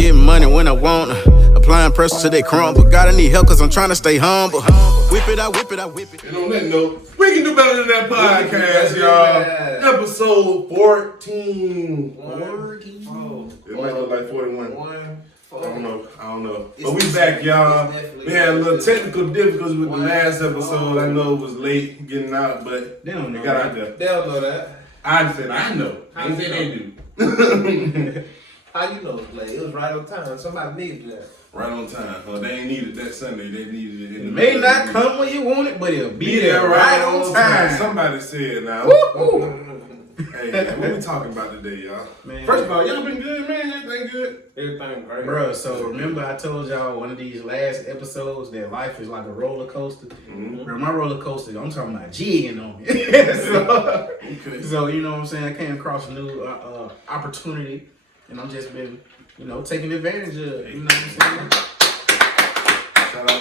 Getting money when I want applying pressure till they crumble. Gotta need help cause I'm trying to stay humble. Whip it, I whip it, I whip it. And on that note, we can do better than that podcast, y'all. Episode 14. 14. It might look like 41. I don't know. But we back, y'all. We had a little technical difficulties with the last episode. I know it was late getting out, but they don't know got out there. They don't know that. I said I know. They said they do. How you know it's late? It was right on time. Somebody needed that. Right on time. They ain't needed that Sunday. They needed it in the may not come when you want it, but it'll be there right on time. Somebody said now. Hey, man, what we talking about today, y'all? Man, first of all, y'all been good, man. Everything good? Everything great. Bro, so remember I told y'all one of these last episodes that life is like a roller coaster? Mm-hmm. Bro, my roller coaster, I'm talking about jigging on me. So, you know what I'm saying? I came across a new opportunity, and I've just been, taking advantage of it. You know what I'm saying? Shout out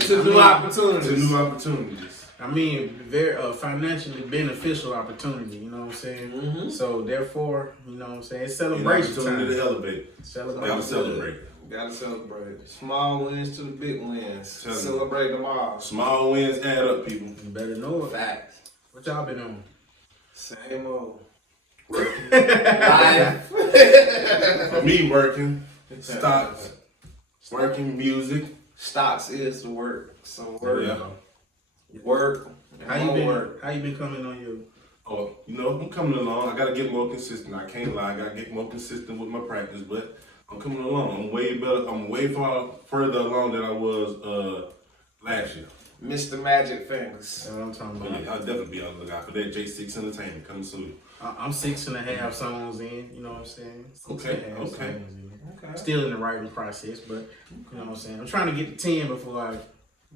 to new opportunities. To new opportunities. I mean, very financially beneficial opportunity, you know what I'm saying? Mm-hmm. So, therefore, you know what I'm saying? It's celebration time. To elevate. Celebrate. Gotta celebrate. Small wins to the big wins. Celebrate them all. Small wins add up, people. You better know it. Facts. What y'all been on? Same old. Working. Life. For me, working. Stocks. Working, music. Stocks is the work. So work. Yeah. Work. How you been coming on your? Oh, I'm coming along. I gotta get more consistent. I can't lie. I gotta get more consistent with my practice, but I'm coming along. I'm way better. I'm way further along than I was last year. Mr. Magic Fingers. That's what I'm talking about. I'll definitely be on the lookout for that J6 Entertainment coming soon. I'm 6.5 songs in, you know what I'm saying? Okay. Still in the writing process, but you know what I'm saying? I'm trying to get to 10 before I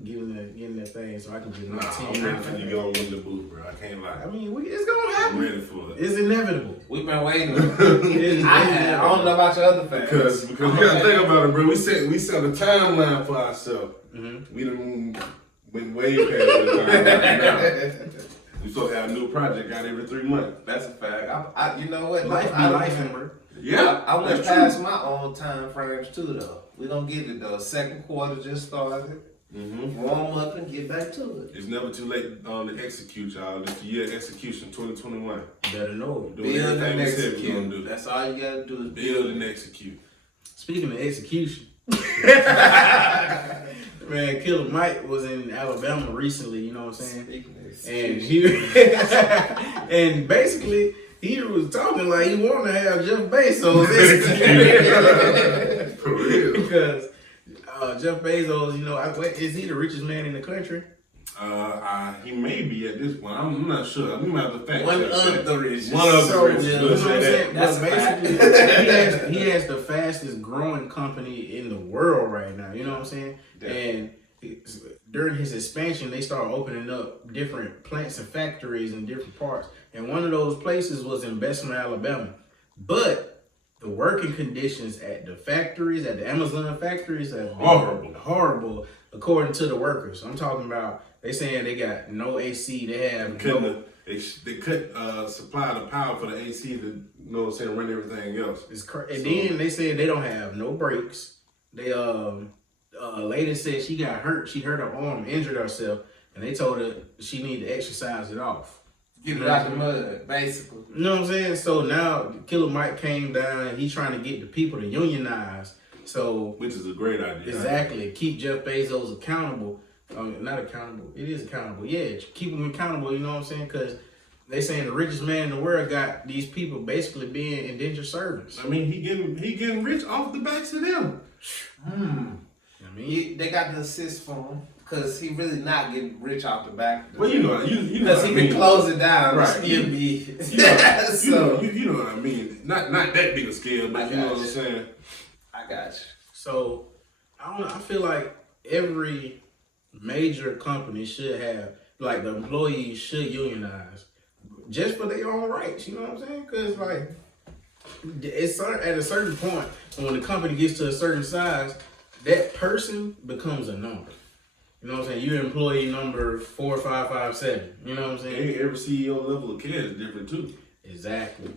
get in that thing so I can get my 10. I'm ready for you to go on the booth, bro. I can't lie. I mean, it's gonna happen. I'm ready for it. It's inevitable. We've been waiting. I don't know about your other fans. Because you gotta think about it, bro. We set a timeline for ourselves. Mm-hmm. We done went way past the timeline now. We supposed to have a new project out every 3 months. That's a fact. You know what? Life be life, bro. Yeah. I went past my own time frames too, though. We don't get it though. Second quarter just started. Mm-hmm. Warm up and get back to it. It's never too late to execute, y'all. This the year of execution, 2021. Better know it. Build and execute. That's all you gotta do is build and execute. Speaking of execution, man, Killer Mike was in Alabama recently. You know what I'm saying? And and basically he was talking like he wanted to have Jeff Bezos For real. Because Jeff Bezos, is he the richest man in the country? He may be at this point. I'm not sure. We might have to fact check. One of the richest. One of the richest. You know what I'm saying? But basically, he has the fastest growing company in the world right now. You know what I'm saying? Definitely. And during his expansion, they started opening up different plants and factories in different parts. And one of those places was in Bessemer, Alabama. But the working conditions at the factories, at the Amazon factories, are horrible, according to the workers. I'm talking about, they saying they got no AC. They have they couldn't supply the power for the AC to, run everything else. Then they said they don't have no breaks. They a lady said she got hurt. She hurt her arm, injured herself, and they told her she needed to exercise it off. Get it out the mud, basically. You know what I'm saying? So now Killer Mike came down and he's trying to get the people to unionize. Which is a great idea. Exactly. Keep Jeff Bezos accountable. Not accountable. It is accountable. Yeah, keep him accountable, you know what I'm saying? Because they saying the richest man in the world got these people basically being indentured servants. I mean, he getting rich off the backs of them. They got the assist for him. Because he really not getting rich off the back. Well, you know because he can close it down. Right. Still be. You know what I mean. Not that big a scale, but you know what I'm saying. I got you. So I feel like every major company should have, like, the employees should unionize just for their own rights. You know what I'm saying? Because it's at a certain point, when the company gets to a certain size, that person becomes a number. You know what I'm saying? You're employee number 4557. You know what I'm saying? Every CEO level of care is different too. Exactly.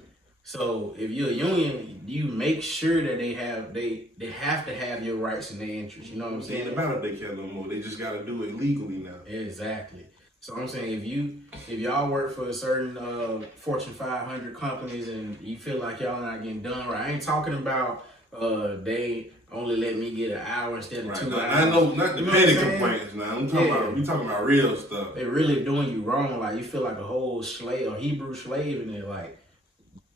So if you're a union, you make sure that they have to have your rights and their interests. You know what I'm It saying? ain't about if they care no more. They just got to do it legally now. Exactly. So I'm saying if y'all work for a certain Fortune 500 companies and you feel like y'all not getting done right, I ain't talking about they only let me get an hour instead of 2 hours. I know, not the You know petty what I'm saying? complaints now. We talking about real stuff. They really doing you wrong. Like you feel like a whole slave, a Hebrew slave, and they're like,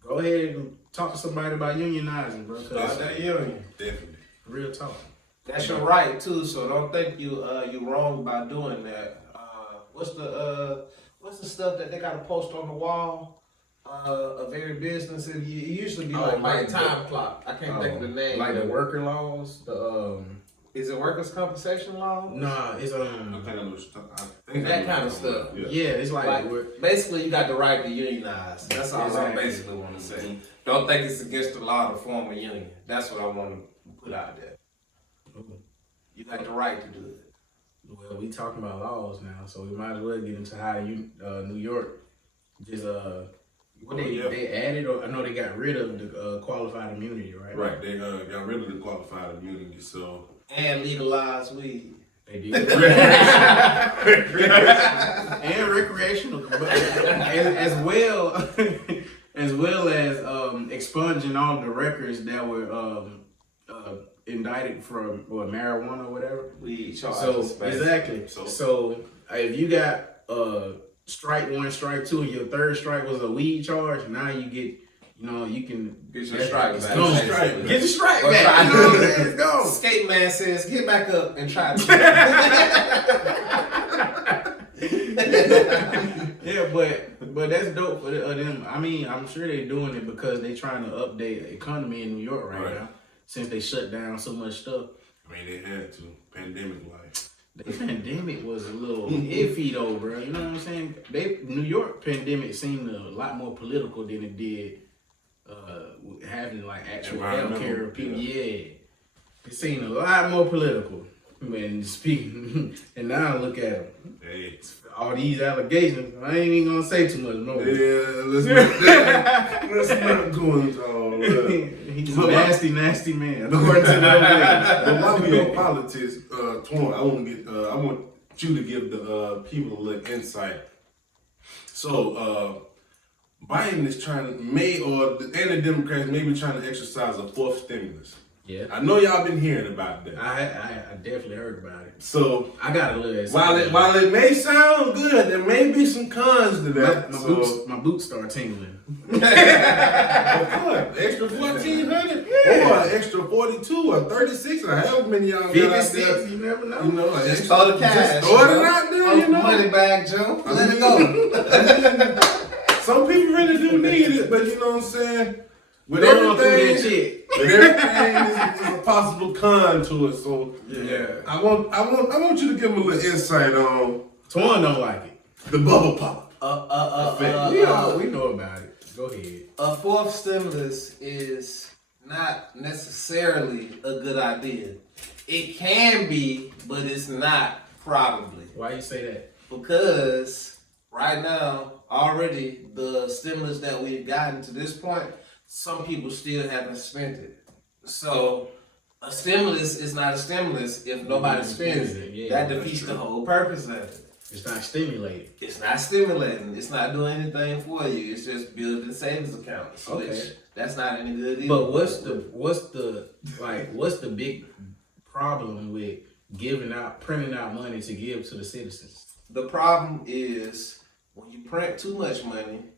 go ahead and talk to somebody about unionizing, bro. Start that union. Definitely. Real talk. That's your right too. So don't think you wrong by doing that. What's the stuff that they got to post on the wall? Of every business, it usually be like time clock. I can't think of the name. Like the worker laws. Is it workers' compensation law? Nah, it's I think that kind of stuff. Yeah, it's like basically you got the right to unionize. That's all I basically want to say. Mm-hmm. Don't think it's against the law to form a union. That's what I want to put out there. You got the right to do it. Well, we talking about laws now, so we might as well get into how New York just they added, or I know they got rid of the qualified immunity, right? Right, they got rid of the qualified immunity, so and legalized weed. They did. And recreational, but as well as expunging all the records that were indicted from marijuana or whatever. Weed charges. So exactly. So if you got strike 1, strike 2, and your third strike was a weed charge, now you get, you can get your strike back. Get your strike back. Let's go. Skate man says, get back up and try to. Yeah, but that's dope for them. I mean, I'm sure they're doing it because they're trying to update the economy in New York right now, since they shut down so much stuff. I mean, they had to. Pandemic life. The pandemic was a little iffy though, bro. You know what I'm saying? New York pandemic seemed a lot more political than it did having like actual healthcare people. Yeah, it seemed a lot more political. When speaking, and now look at them. Hey. All these allegations. I ain't even gonna say too much more. Yeah, let's not go into all that. He's a nasty man, according to them. But while we on politics, Twan, I want you to give the people a little insight. So, Biden is and the Democrats may be trying to exercise a fourth stimulus. Yeah, I know y'all been hearing about that. I definitely heard about it. So I got a little. While it may sound good, there may be some cons to that. My boots start tingling. Of course, extra 1,400 or extra 42 or 36 or however many y'all got out there. You never know. Like just throw the cash. Just throw it out there, Money bag, Joe. Let it go. Some people really do need it, but you know what I'm saying? With everything, is a possible con to it. So yeah, I want you to give them a little insight on. Twan don't like it. The bubble pop. We know about it. Go ahead. A fourth stimulus is not necessarily a good idea. It can be, but it's not probably. Why you say that? Because right now, already the stimulus that we've gotten to this point, some people still haven't spent it. So a stimulus is not a stimulus if nobody spends it. Yeah, that defeats the whole purpose of it. It's not stimulating. It's not stimulating. It's not doing anything for you. It's just building savings accounts. Which that's not any good either. But what's the big problem with printing out money to give to the citizens? The problem is when you print too much money,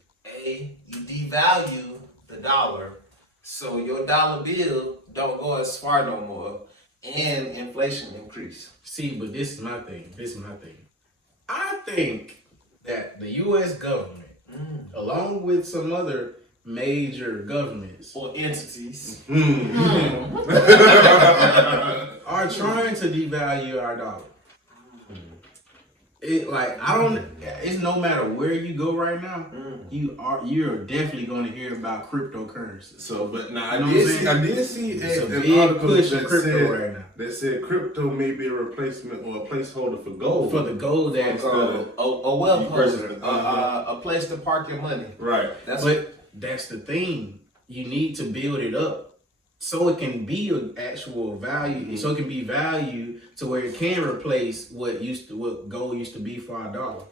you devalue the dollar, so your dollar bill don't go as far no more, and inflation increase. See, but this is my thing. I think that the U.S. government, along with some other major governments or entities, are trying to devalue our dollar. It's no matter where you go right now, you're definitely going to hear about cryptocurrency. So, but now I did see an article that said crypto may be a replacement or a placeholder for gold. For the gold that's a wealth holder, a place to park your money. Right. That's the thing. you need to build it up so it can be an actual value, so it can be value to where it can replace what gold used to be for our dollar.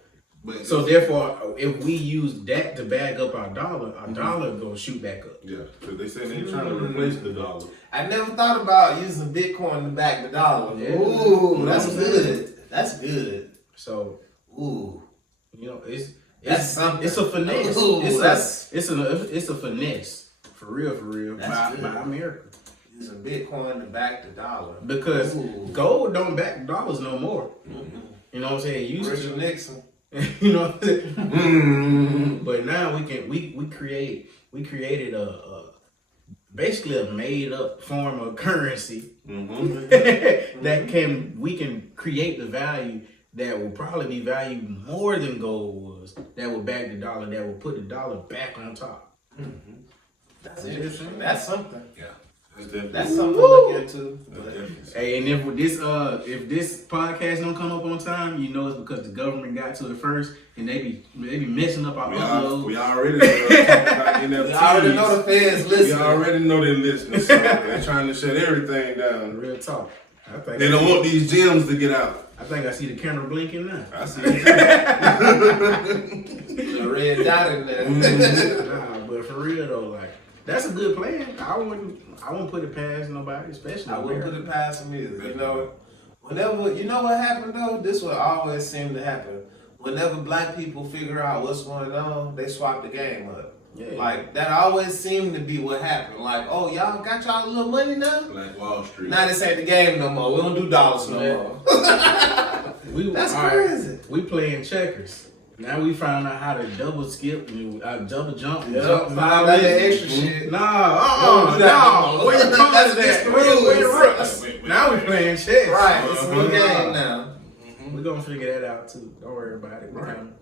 But So therefore, if we use that to bag up our dollar gonna shoot back up. yeah, because they say they're trying to replace the dollar. I never thought about using Bitcoin to back the dollar. Yeah. Ooh, that's good. That's good. So, Ooh, that's something. It's a finesse. Ooh, it's a finesse for real by America. Using Bitcoin to back the dollar Because gold don't back dollars no more. You know what I'm saying? It used Richard to. Nixon. You know what I'm saying? But now we created a basically a made up form of currency that we can create the value that will probably be valued more than gold was, that will back the dollar, that will put the dollar back on top. That's interesting. That's something. Yeah. That's something to look into. Hey, and if this podcast don't come up on time, you know it's because the government got to it first, and they be messing up our upload. We already talking about NFTs. We already know the feds listening. We already know they're listening. So they're trying to shut everything down. Real talk. They don't want these gems to get out. I think I see the camera blinking now. I see it. The red dot in there. Nah, but for real though, like that's a good plan. I wouldn't put it past nobody, especially. I wouldn't put it past them either. You know, whenever you know what happened though, this will always seem to happen. Whenever black people figure out what's going on, they swap the game up. Yeah. Like that always seemed to be what happened. Like, oh, y'all got y'all a little money now? Like Wall Street. Now this ain't the game no more. We don't do dollars no more. That's crazy. We playing checkers. Now we found out how to double skip and double jump. And Yep, jump find out that extra shit. Nah, do that. no. Where you calling That's that? just Where the rules. rooks? Now we playing chess. Right, it's a new game now. We're gonna figure that out too. Don't worry about it. Right. Coming.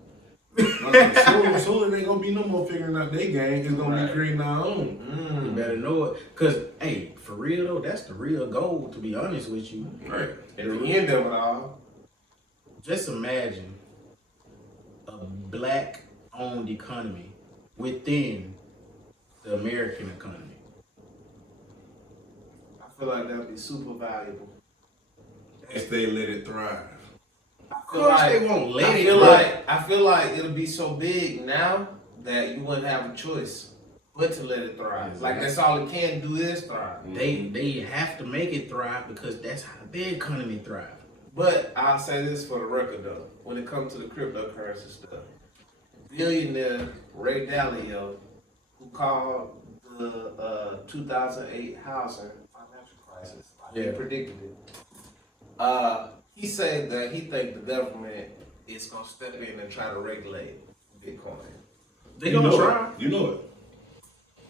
Soon ain't gonna be no more figuring out their game. It's gonna be creating our own. You better know it. Cause hey, for real though, that's the real goal, to be honest with you. Right. At the end of it all, Just imagine a black owned economy within the American economy. I feel like that'd be super valuable. If they let it thrive. Of course they won't let it. I feel like it'll be so big now that you wouldn't have a choice but to let it thrive. Like that's all it can do is thrive. They have to make it thrive because that's how their economy thrives. But I'll say this for the record though, when it comes to the cryptocurrency stuff, billionaire Ray Dalio, who called the 2008 housing financial crisis, he predicted it. He said that he think the government is gonna step in and try to regulate Bitcoin. They gonna try. You know it.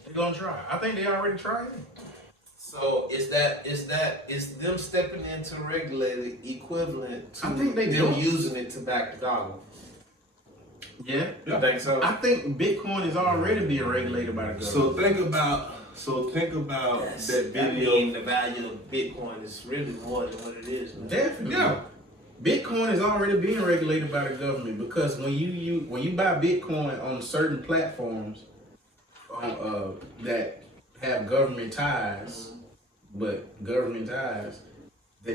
They gonna try. I think they already tried it. So is them stepping in to regulate it equivalent to I think they them do. using it to back the dollar? Yeah. You think so? I think Bitcoin is already being regulated by the government. So think about that video. I mean, the value of Bitcoin is really more than what it is now. Definitely. Yeah. Bitcoin is already being regulated by the government because when you buy Bitcoin on certain platforms that have government ties, the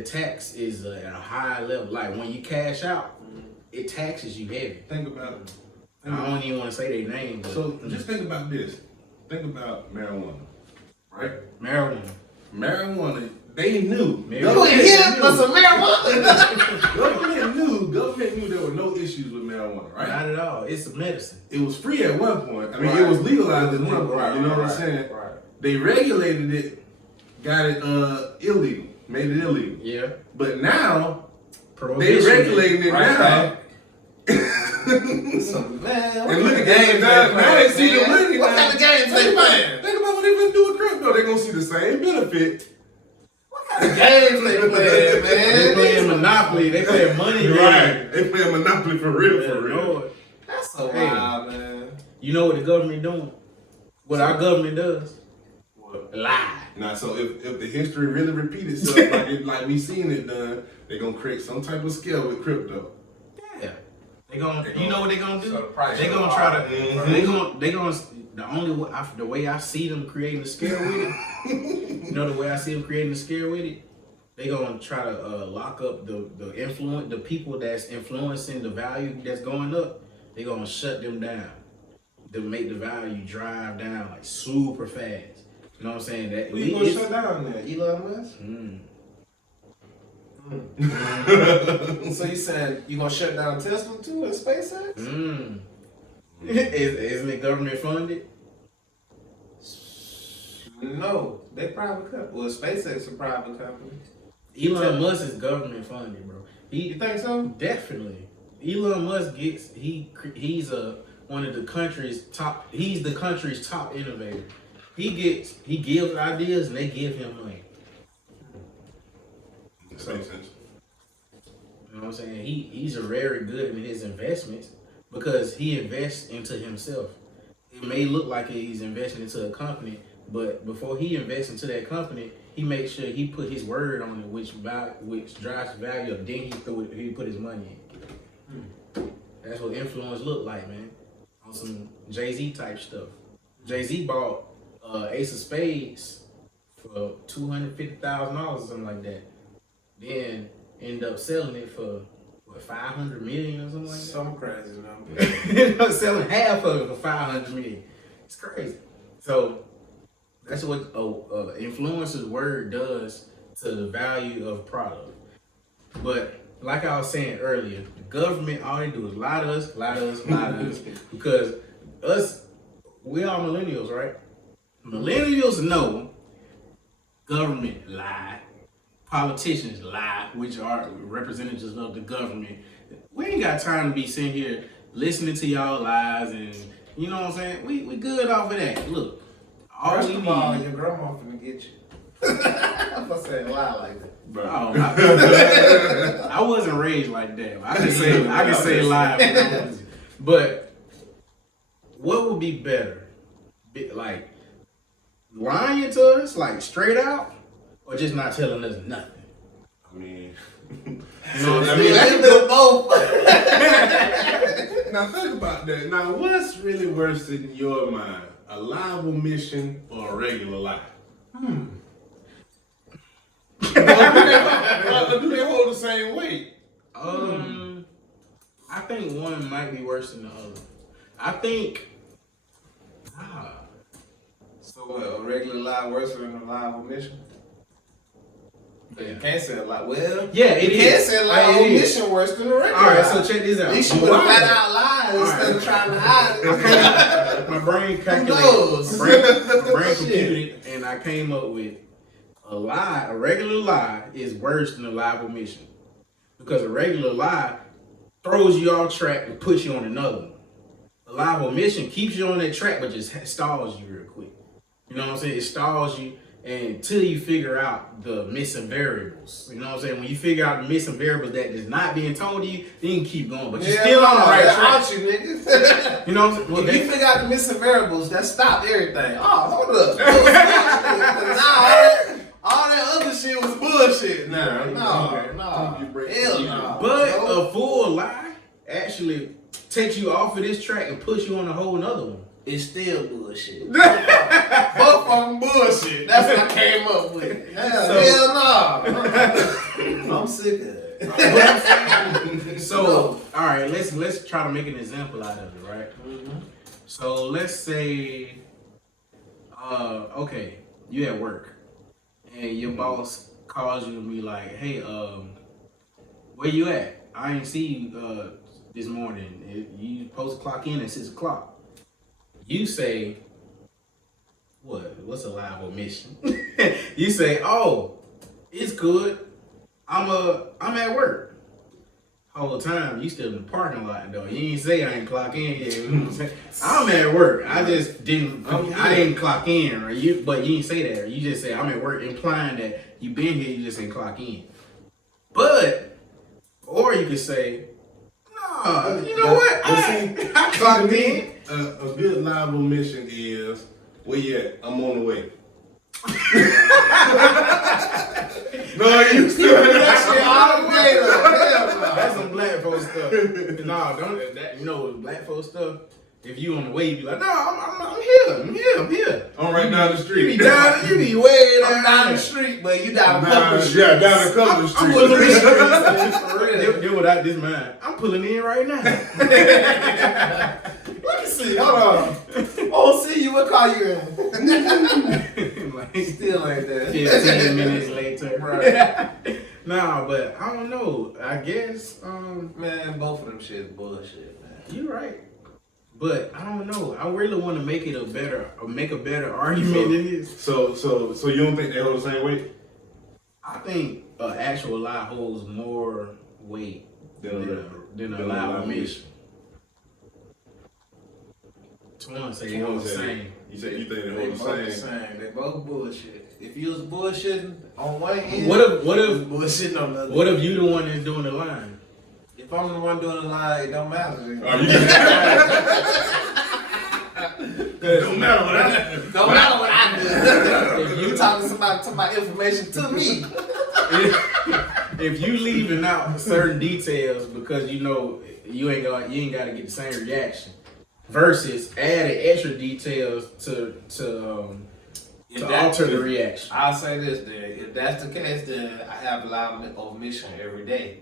tax is at a high level. Like when you cash out, it taxes you heavy. Think about it. I don't even want to say their name. But So just think about this. Think about marijuana, right? marijuana. They knew. Government knew there were no issues with marijuana, right? Not at all. It's a medicine. It was free at one point. I mean, it was legalized at one point. You know what I'm saying? Right. They regulated it, got it illegal, made it illegal. Yeah. But now Prohibition. they regulating it now. So, man, And look at games now they see the money. What kind of games they playing? Think about what they gonna do with crypto. They're gonna see the same benefit. What kind of games they playing, man? They playing Monopoly. They playing money. Right. They playing Monopoly for real, Yeah, for real. Lord. That's so Hey. wild, man. You know what the government doing? What our government does? Lie. Now, so if the history really repeats itself like we seen it done, they're gonna create some type of scale with crypto. Yeah. You know what they gonna do? So the price They go gonna try to. up. They gonna the way I see them creating the scare with it, you know, the way I see them creating the scare with it, they gonna try to lock up the people that's influencing the value that's going up. They gonna shut them down to make the value drive down like super fast. You know what I'm saying? That Who you gonna shut down there? Elon Musk? So you saying you gonna shut down Tesla too and SpaceX? Isn't it government funded? No, they private company. Well, SpaceX is a private company. Elon Musk is government funded, bro. You think so? Definitely. Elon Musk he's one of the country's top. He's the country's top innovator. He gives ideas and they give him money. That makes sense. You know what I'm saying? He's very good in his investments because he invests into himself. It may look like he's investing into a company, but before he invests into that company, he makes sure he put his word on it, which drives the value up. Then he put his money in. That's what influence look like, man. On some Jay-Z type stuff. Jay-Z bought Ace of Spades for $250,000 or something like that. Then end up selling it for what, 500 million or something like that. Some crazy number. End up selling half of it for 500 million. It's crazy. So that's what influencer's word does to the value of product. But like I was saying earlier, the government, all they do is lie to us, lie to us, lie to us. Because we are millennials, right? Millennials know government lie, politicians lie, which are representatives of the government. We ain't got time to be sitting here listening to y'all lies, and you know what I'm saying? We good off of that. Look, First of all, your grandma finna get you. I'm gonna say a lie like that. Bro, I wasn't raised like that. I can say lie, but what would be better? Like lying to us, like straight out, or just not telling us nothing? I mean, you know what I mean? Let's do both. now think about that. Now, what's really worse in your mind? A live omission or a regular lie? Do they hold the same weight? I think one might be worse than the other. I think. So what, a regular lie worse than a live omission? Yeah. You can't say a lie. Well, Yeah, it you is. can't say a live omission worse than a regular All right, lie. so check this out. At least you would have flat out lied instead of trying to hide it. My brain calculated. knows? My brain computed, and I came up with a lie. A regular lie is worse than a live omission because a regular lie throws you off track and puts you on another one. A live omission keeps you on that track, but just stalls you real quick. You know what I'm saying? It stalls you until you figure out the missing variables. You know what I'm saying? When you figure out the missing variables that is not being told to you, then you can keep going. But you're still on the right track. You, niggas. You know what I'm saying? Well, if you figure out the missing variables, that stop everything. Oh, hold up. All that other shit was bullshit. No. Hell no. But a full lie actually takes you off of this track and puts you on a whole nother one. It's still bullshit. Both of them bullshit. That's what I came up with. Hell no. I'm sick of it. So, all right, let's try to make an example out of it, right? Mm-hmm. So let's say, okay, you at work, and your boss calls you and be like, "Hey, where you at? I ain't see you this morning. You supposed to clock in at 6 o'clock." You say, what's a live omission? You say, "Oh, it's good. I'm at work." Whole time you still in the parking lot though. You ain't say I ain't clock in yet. You know what I'm saying? I'm at work. I just didn't. I didn't clock in, or but you didn't say that. Or you just say I'm at work, implying that you been here. You just ain't clock in. But or you could say, "No, you know what? I clocked in." A good live omission is, where you at? I'm on the way. No, you still that shit all the way though. That's some black folks stuff. No, don't that. You know, black folks stuff If you on the way, you be like, no, I'm here. I'm right down the street. You be way I'm down the street, but you down a couple of streets. Yeah, down a couple of I'm streets. pulling in. For real. They without this mind. I'm pulling in right now. Let me see. Hold on. Oh, see you. What car you in? Like, Still ain't there. 15 minutes later. Right. Nah, but I don't know. I guess Man, both of them shit is bullshit, man. you're right. But I don't know. I really want to make a better argument than this. So you don't think they hold the same weight? I think an actual lie holds more weight than a lie of omission. Twan say they hold the same. You think they They hold both the the same? same. They both bullshit. If you was bullshitting on one end, What if bullshitting on the other? what if you the one that's doing the line? If I'm the one doing the lie, it don't matter. Are you? Don't matter what I do. Don't matter what I do. If you talking about information to me. If you leaving out certain details because you know you ain't got to get the same reaction, versus adding extra details to alter the reaction. I'll say this then. If that's the case, then I have a lot of omission every day.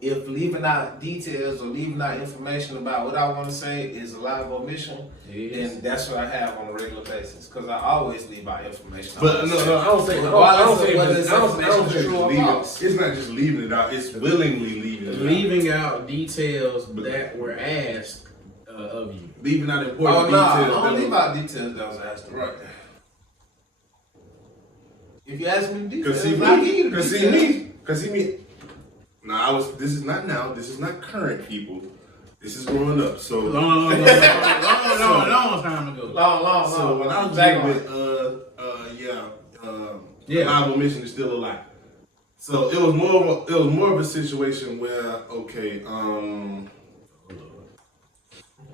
If leaving out details or leaving out information about what I want to say is a lot of omission, then that's what I have on a regular basis. Because I always leave out information. But no, I don't think. It's not just leaving it out. It's willingly leaving it out. Leaving out details that were asked of you. Leaving out Oh important no, I details. don't leave out details that was asked. Right. If you ask me the details, Cause see me. Now this is not now. This is not current people. This is growing up. So Long time ago. Long. So when I was back with live omission is still a lie. So it was more of a situation where Long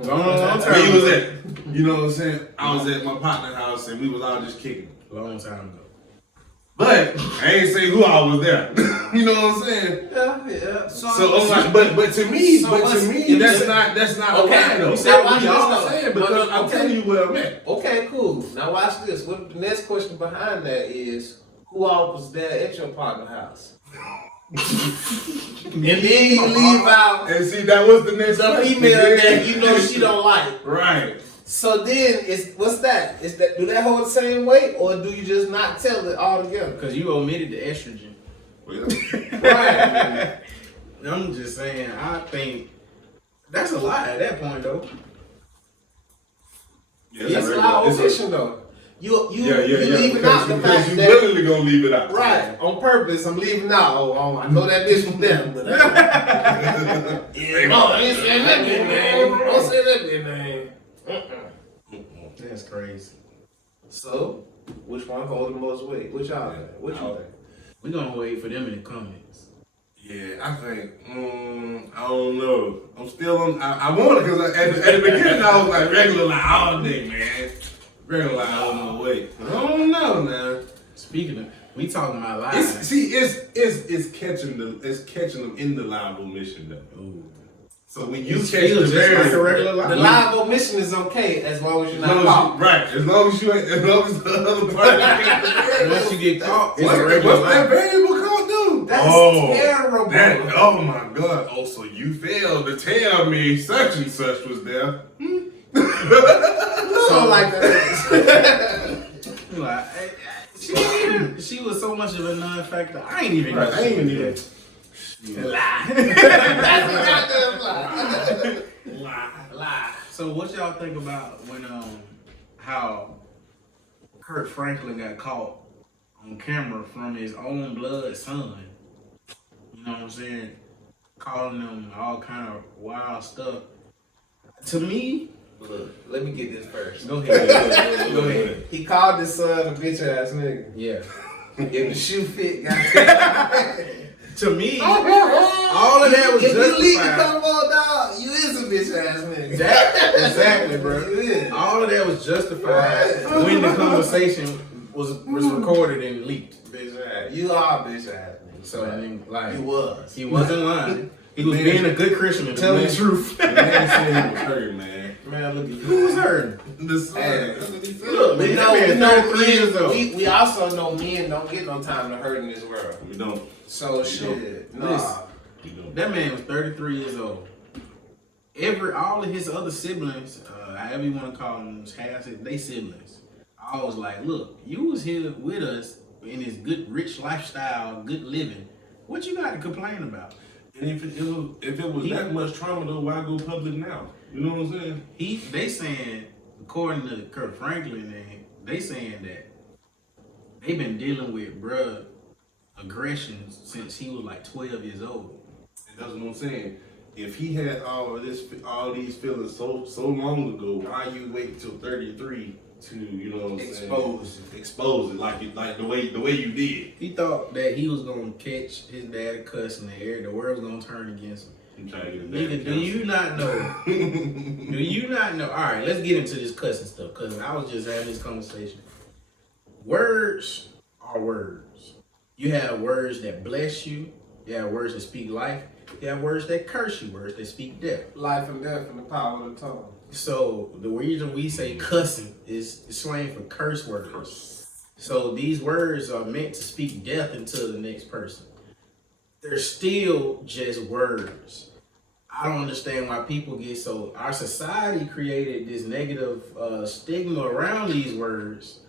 time where you was ago. at. You know what I'm saying? I was at my partner's house and we was all just kicking. Long time ago. But I ain't say who I was there. You know what I'm saying? Yeah. So I'm like, but to me, that's not a lie though. You said That's we all all I'm saying because I'm telling you where I'm at. Okay, cool. Now watch this. What the next question behind that is, who all was there at your partner's house? And then you leave out And see, that was the next the question. female that you know she don't like. Right. So then, what's that? Do that hold the same weight, or do you just not tell it altogether? Because you omitted the estrogen. Right. I'm just saying, I think that's a lie at that point, though. Yeah, It's a lot of omission, though. You leaving out the because fact you that willingly gonna leave it out. right on purpose. I'm leaving out. Oh, I know that bitch from them. But I ain't saying that bitch name. Don't say that bitch name. That's crazy. So, which one hold the most weight? Which y'all think? Which you think? We're going to wait for them in the comments. Yeah, I think, I don't know. I'm still on, I want it because at the beginning I was like regular lie all day, man. Regular lie all the way. I don't know, man. Speaking of, we talking about lies. It's catching them in the live omission though. Ooh. So when you It's catch still the just very like a regular lie. The live omission is okay as long as you're not as caught. right, as long as the other party. Once you get caught, it's a What's regular lie. that variable called, dude? That's terrible. Oh my God! Oh, so you failed to tell me such and such was there? So like that. Like, she was so much of a non-factor. I ain't even Right, I ain't even lie. That's a goddamn lie. So what y'all think about when how Kurt Franklin got caught on camera from his own blood son? You know what I'm saying? Calling them all kind of wild stuff. To me, Look, let me get this first. go ahead. Go ahead. He called his son a bitch ass nigga. Yeah. If the shoe fit, goddamn. To me, all of that was if you leave the justified. combo, dog, you is a bitch ass nigga. Exactly, bro. You is. All of that was justified when the conversation was recorded and leaked. Bitch ass. You are a bitch ass nigga. So I mean, like You was. he wasn't lying. He was being a good Christian and telling the truth. The man said he was hurt, man. Man, look at you. Who was hurt? The son. Hey, That's what he said. Look, man, that man 33 years old. we also know men don't get no time to hurt in this world. We don't. So shit, nah. We don't. That man was 33 years old. All of his other siblings, however you want to call them, they siblings. I was like, look, you was here with us in this good, rich lifestyle, good living. What you got to complain about? And if it was that much trauma, though, why go public now? You know what I'm saying? They saying, according to Kurt Franklin, they saying that they been dealing with bruh aggression since he was like 12 years old. And that's what I'm saying. If he had all these feelings so long ago, why you wait till 33 to, you know what I'm saying? Expose it like the way you did. He thought that he was gonna catch his dad cussing the world was gonna turn against him. I'm trying to get Nigga, do you not know? Do you not know? All right, let's get into this cussing stuff because I was just having this conversation. Words are words. You have words that bless you. You have words that speak life. You have words that curse you. Words that speak death. Life and death and the power of the tongue. So the reason we say cussing is slang for curse words. So these words are meant to speak death into the next person. They're still just words. I don't understand why people get so. Our society created this negative stigma around these words.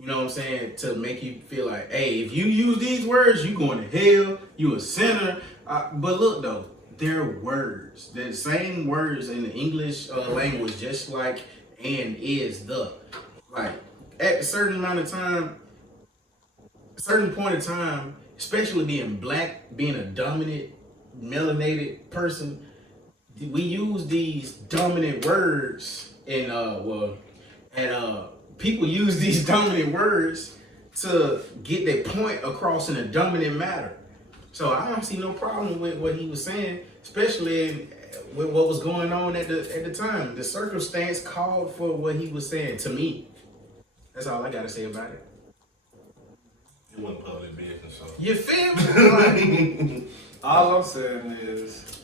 You know what I'm saying? To make you feel like, hey, if you use these words, you going to hell. You a sinner. But look though, they're words. They're the same words in the English language, just like and is the. Like at a certain amount of time, a certain point of time, especially being black, being a dominant, melanated person, we use these dominant words and people use these dominant words to get their point across in a dominant matter. So I don't see no problem with what he was saying, especially with what was going on at the time. The circumstance called for what he was saying to me. That's all I gotta say about it. It wasn't public business, so. You feel me? Like, All I'm saying is,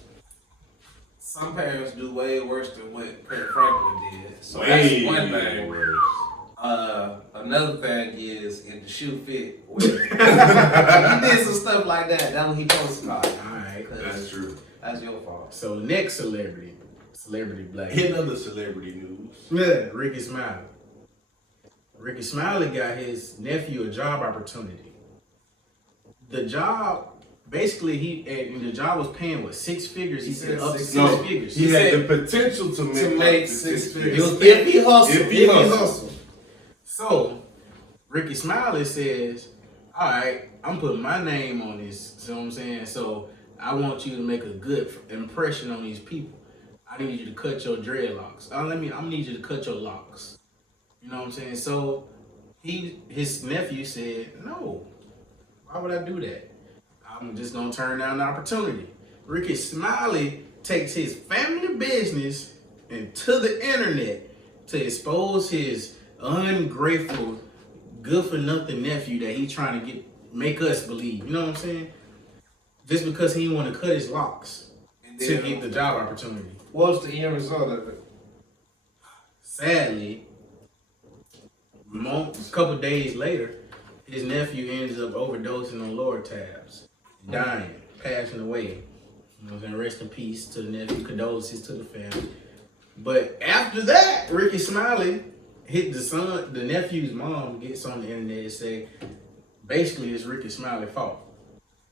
some parents do way worse than what Kurt Franklin did. So that's one thing. Worse. Another thing is, if the shoe fit, well, he did some stuff like that. That's what he posted about. Alright. That's true. That's your fault. So next celebrity black. In other celebrity news. Yeah, Ricky Smiley. Ricky Smiley got his nephew a job opportunity. The job, basically, the job was paying what, 6 figures? He said up to 6 figures. He had the potential to make 6 figures. If he hustled. If he hustled. So Ricky Smiley says, all right, I'm putting my name on this. See what I'm saying? So I want you to make a good impression on these people. I need you to cut your dreadlocks. I need you to cut your locks. You know what I'm saying? So his nephew said, no, why would I do that? I'm just gonna turn down the opportunity. Ricky Smiley takes his family business into the internet to expose his ungrateful, good-for-nothing nephew that he's trying to make us believe. You know what I'm saying? Just because he didn't want to cut his locks to get the job opportunity. What was the end result of it? Sadly, a couple days later, his nephew ends up overdosing on Lortabs, dying, passing away. You know what I'm saying? Rest in peace to the nephew. Condolences to the family. But after that, Ricky Smiley hit the nephew's mom gets on the internet and say, basically it's Ricky Smiley's fault.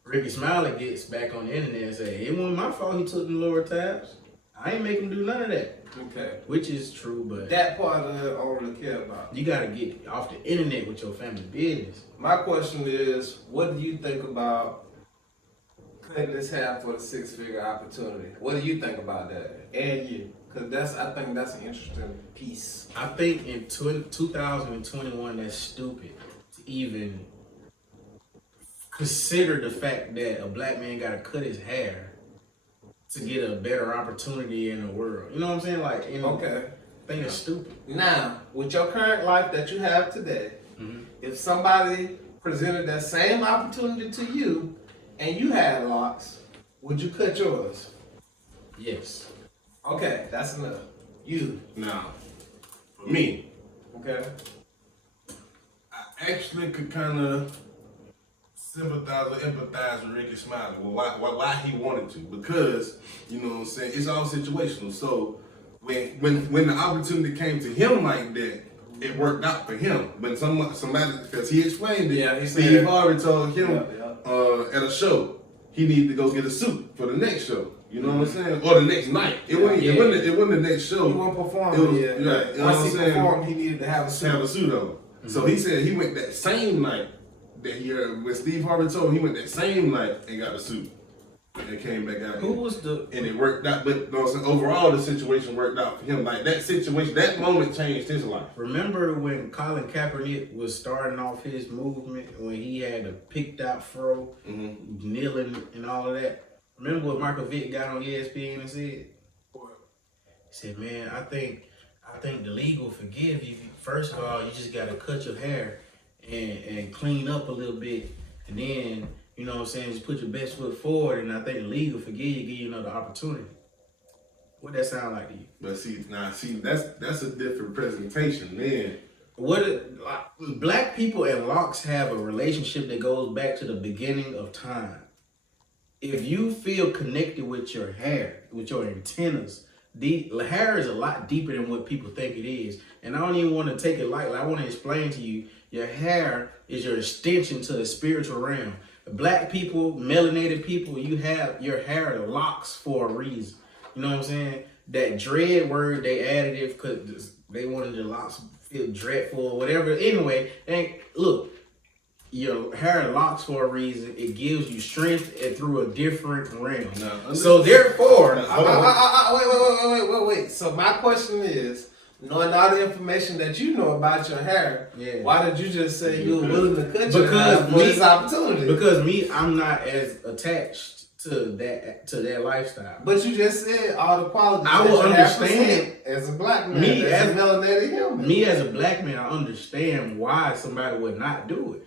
Ricky Smiley gets back on the internet and say, it wasn't my fault he took the lower tabs. I ain't make him do none of that. Okay. Which is true, but that part of it I don't really care about. You gotta get off the internet with your family business. My question is, what do you think about cutting this half for the 6-figure opportunity? What do you think about that? And you? Because I think that's an interesting piece. I think in 2021, that's stupid to even consider the fact that a black man got to cut his hair to get a better opportunity in the world. You know what I'm saying? Like, okay. I think it's stupid. Now, with your current life that you have today, if somebody presented that same opportunity to you and you had locks, Would you cut yours? Yes. Okay, that's enough. You. Now, for me, Okay. I actually could kind of sympathize or empathize with Ricky Smiley. Well, why he wanted to? Because, you know what I'm saying, it's all situational. So when the opportunity came to him like that, it worked out for him. When somebody, because he explained it, Yeah, he Steve said- Harvey told him Yeah. at a show, he needed to go get a suit for the next show. You know what I'm saying? Or the next night. It wasn't the next show. He won't perform. It was, Yeah. you know what Once I'm he saying? performed, he needed to have a suit. Have a suit on. So he said he went that same night that he heard when Steve Harvey told him, he went that same night and got a suit and came back out. Who was the? And it worked out, but you know what I'm saying, overall the situation worked out for him. Like that situation, that moment changed his life. Remember when Colin Kaepernick was starting off his movement when he had a picked out fro, kneeling and all of that? Remember what Michael Vick got on ESPN and said? He said, "Man, I think the league will forgive you. First of all, you just got to cut your hair and clean up a little bit, and then you know what I'm saying, just put your best foot forward, and I think the league will forgive you, give you another opportunity." What that sound like to you? But see, that's a different presentation, man. Black people and locks have a relationship that goes back to the beginning of time. If you feel connected with your hair, with your antennas, the hair is a lot deeper than what people think it is. And I don't even want to take it lightly. I want to explain to you, your hair is your extension to the spiritual realm. Black people, melanated people, you have your hair locks for a reason. You know what I'm saying? That dread word, they added it because they wanted your locks to feel dreadful or whatever. Anyway, and look, your hair locks for a reason. It gives you strength and through a different realm. No, so therefore, Wait. So my question is, knowing all the information that you know about your hair, why did you just say you were willing to cut your hair for this opportunity? Because I'm not as attached to that lifestyle. But you just said all the qualities I will understand as a black man, as a melanated human. Me as a black man, I understand why somebody would not do it.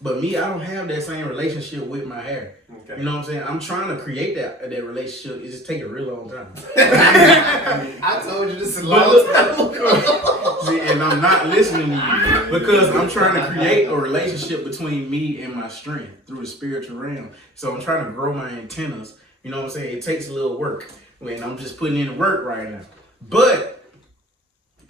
But me, I don't have that same relationship with my hair. Okay. You know what I'm saying? I'm trying to create that relationship. It just take a real long time. I told you this a long time ago. See, and I'm not listening to you because I'm trying to create a relationship between me and my strength through the spiritual realm. So I'm trying to grow my antennas. You know what I'm saying? It takes a little work when I'm just putting in the work right now. But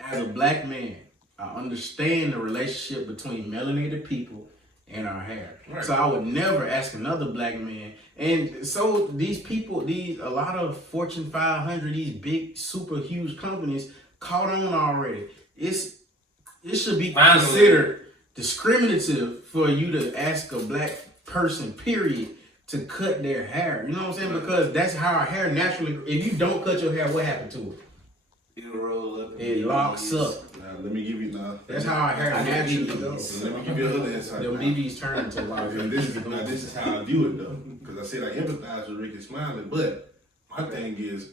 as a black man, I understand the relationship between melanated people and our hair. Right. So I would never ask another black man. And so these people, a lot of Fortune 500, these big, super huge companies caught on already. It should be considered discriminative for you to ask a black person, period, to cut their hair. You know what I'm saying? Because that's how our hair naturally, if you don't cut your hair, what happened to it? It'll roll up. It locks up. Let me give you That's how our hair naturally goes. Let me give you another insight. The BB's turn to lock. This is how I view it though, because I said I empathize with Ricky Smiley, but my thing is,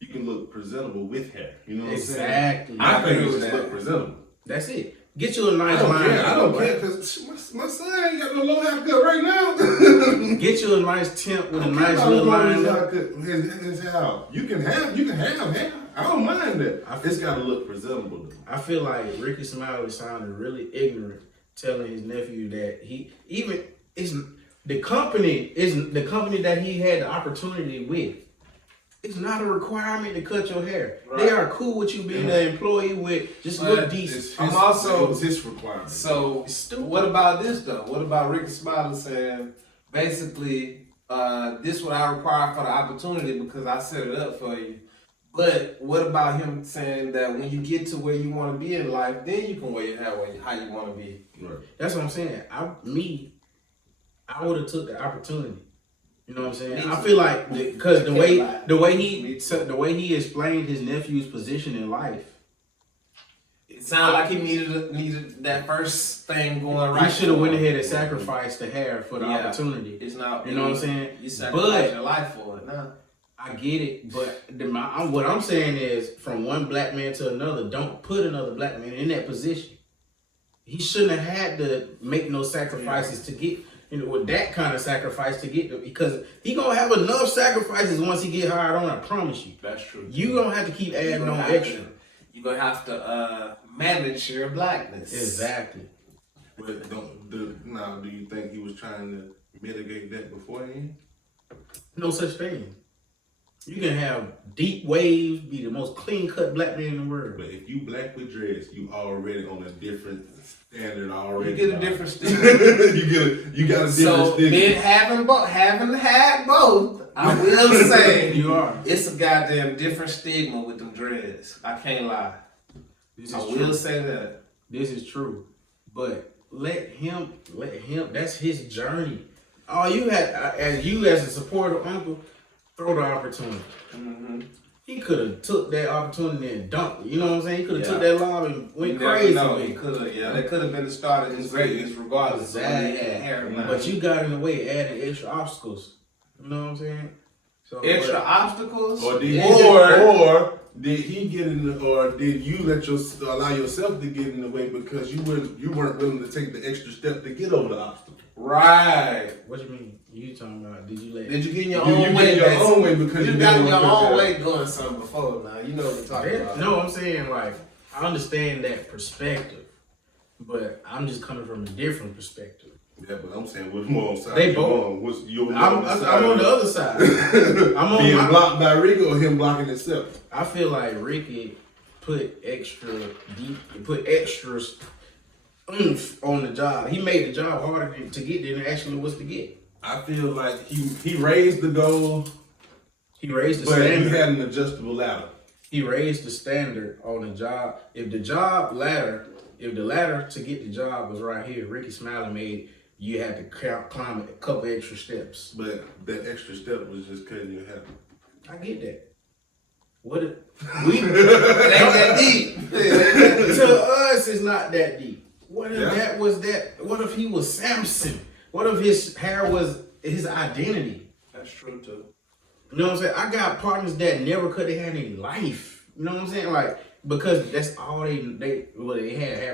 you can look presentable with hair. You know what I'm saying? Exactly. My thing is just look presentable. That's it. Get you a nice line. I don't care because my son ain't got no low haircut right now. Get you a nice temp with a nice little line. His hair. You can have hair. I don't mind that. It's got to look presentable though. I feel like Ricky Smiley sounded really ignorant telling his nephew that the company that he had the opportunity with. It's not a requirement to cut your hair. Right. They are cool with you being an employee with just look decent. It was his requirement. So what about this though? What about Ricky Smiley saying basically this what I require for the opportunity because I set it up for you? But what about him saying that when you get to where you want to be in life, then you can wear your hair how you want to be? Right. That's what I'm saying. I would have took the opportunity. You know what I'm saying? I feel like because the way he explained his nephew's position in life, it sounded like he needed that first thing going right. He should have went ahead and sacrificed the hair for the opportunity. It's not. You know what I'm saying? You sacrificed your life for it. Nah. I get it, but what I'm saying is, from one black man to another, don't put another black man in that position. He shouldn't have had to make no sacrifices to get. with that kind of sacrifice to get to, because he gonna have enough sacrifices once he get hired on. I promise you. That's true. You gonna have to keep adding on extra. You're gonna have to manage your blackness. Exactly. But do you think he was trying to mitigate that beforehand? No such thing. You can have deep waves, be the most clean cut black man in the world. But if you black with dreads, you already on a different standard already. You get a different stigma. you got a different so stigma. Then having had both, I will say You are. it's a goddamn different stigma with them dreads. I can't lie. I will say that. This is true. But let him, that's his journey. All you had, as a supportive uncle, throw the opportunity. Mm-hmm. He could have took that opportunity and dunked it. You know what I'm saying? He could have took that lob and went crazy. No, he could have. Yeah, that could have been the start of his greatness, regardless of whether he had hair or not. But you got in the way, adding extra obstacles. You know what I'm saying? So, extra obstacles, Or did he get in the, or did you allow yourself to get in the way because you weren't willing to take the extra step to get over the obstacle? Right. What you mean? You talking about? Did you get in your own way? Your own way because you got in your own way doing something before. Now you know what I'm talking about. No, I'm saying like I understand that perspective, but I'm just coming from a different perspective. Yeah, but I'm saying what's more on side. They both. I'm on the other side. I'm on being blocked by Ricky or him blocking himself. I feel like Ricky put extras oomph on the job. He made the job harder to get than it actually was to get. I feel like he raised the goal. He raised the but standard. He had an adjustable ladder. He raised the standard on the job. If the ladder to get the job was right here, Ricky Smiley made you had to climb a couple extra steps. But that extra step was just cutting your hair. I get that. What if it ain't that deep. To us, it's not that deep. What if that was that? What if he was Samson? What if his hair was his identity? That's true too. You know what I'm saying? I got partners that never cut their hair in their life. You know what I'm saying? Like, because that's all they had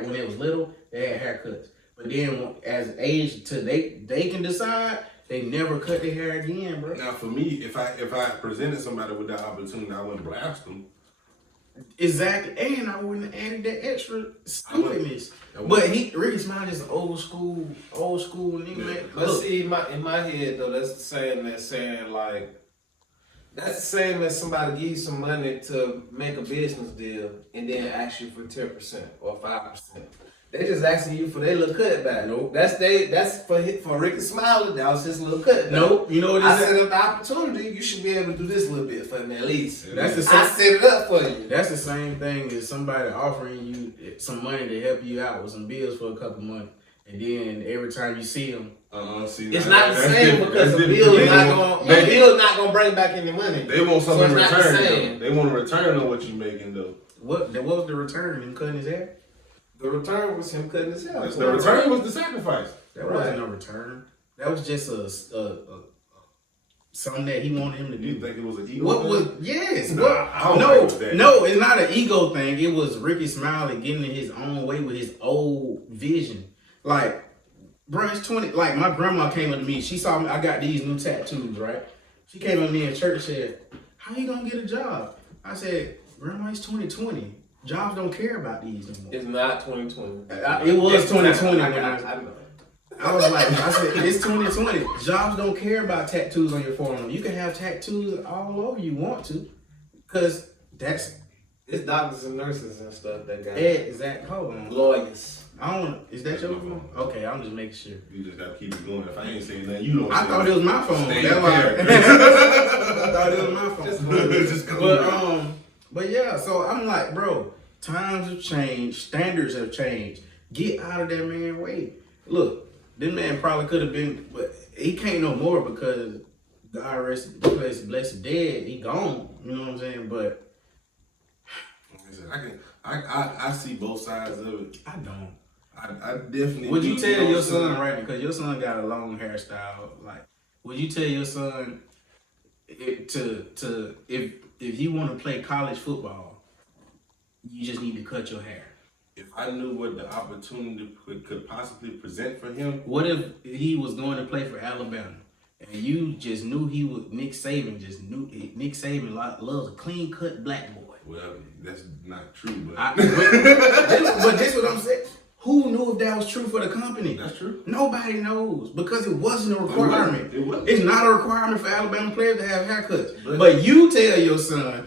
when they was little, they had haircuts. But then as age till they can decide, they never cut their hair again, bro. Now for me, if I presented somebody with that opportunity, I wouldn't blast them. Exactly, and I wouldn't have added that extra stupidness. But Ricky Smiley is old school nigga, man. But see, in my head though, that's the same as saying like, that's the same as somebody give you some money to make a business deal and then ask you for 10% or 5%. They just asking you for their little cutback. Nope. That's for Ricky Smiley. That was his little cutback. Nope. You know what it is? I set up the opportunity. You should be able to do this a little bit for me at least. That's the same. I set it up for you. That's the same thing as somebody offering you some money to help you out with some bills for a couple months, and then every time you see them, it's not the same because the bill is not gonna bring back any money. They want something in it's return. not the same. They want a return on what you're making though. What was the return? Him cutting his hair? The return was him cutting his hair. The return was the sacrifice. That wasn't no return. That was just a something that he wanted him to do. You think it was an ego? What was yes? Nah, I don't think it was that. No, it's not an ego thing. It was Ricky Smiley getting in his own way with his old vision. Like, bro, it's 20. Like my grandma came up to me. She saw me. I got these new tattoos, right? She came up to me in church and said, "How you gonna get a job?" I said, "Grandma, it's 2020. Jobs don't care about these anymore." It's not 2020. It was 2020 when I I was like, I said, it's 2020. Jobs don't care about tattoos on your forearm. You can have tattoos all over you want to, because it's doctors and nurses and stuff that got exact. Hold on, lawyers. Is that your phone? Okay, I'm just making sure. You just gotta keep it going. If I ain't saying nothing, you don't. I thought it was my phone. Stay That's why. there. I thought it was my phone. Just go. But yeah, so I'm like, bro, times have changed, standards have changed. Get out of that man's way. Look, this man probably could have been, but he can't no more because God rest his blessed dead. He gone. You know what I'm saying? But I see both sides of it. I don't. I definitely. Would you tell your son right now? Because your son got a long hairstyle. Like, would you tell your son if you want to play college football, you just need to cut your hair? if I knew what the opportunity could possibly present for him. What if he was going to play for Alabama and you just knew he was Nick Saban? Just knew Nick Saban loves a clean cut black boy. Well, that's not true, but but this is what I'm saying. Who knew if that was true for the company? that's true. Nobody knows because it wasn't a requirement. It wasn't. It's not a requirement for Alabama players to have haircuts. But you tell your son,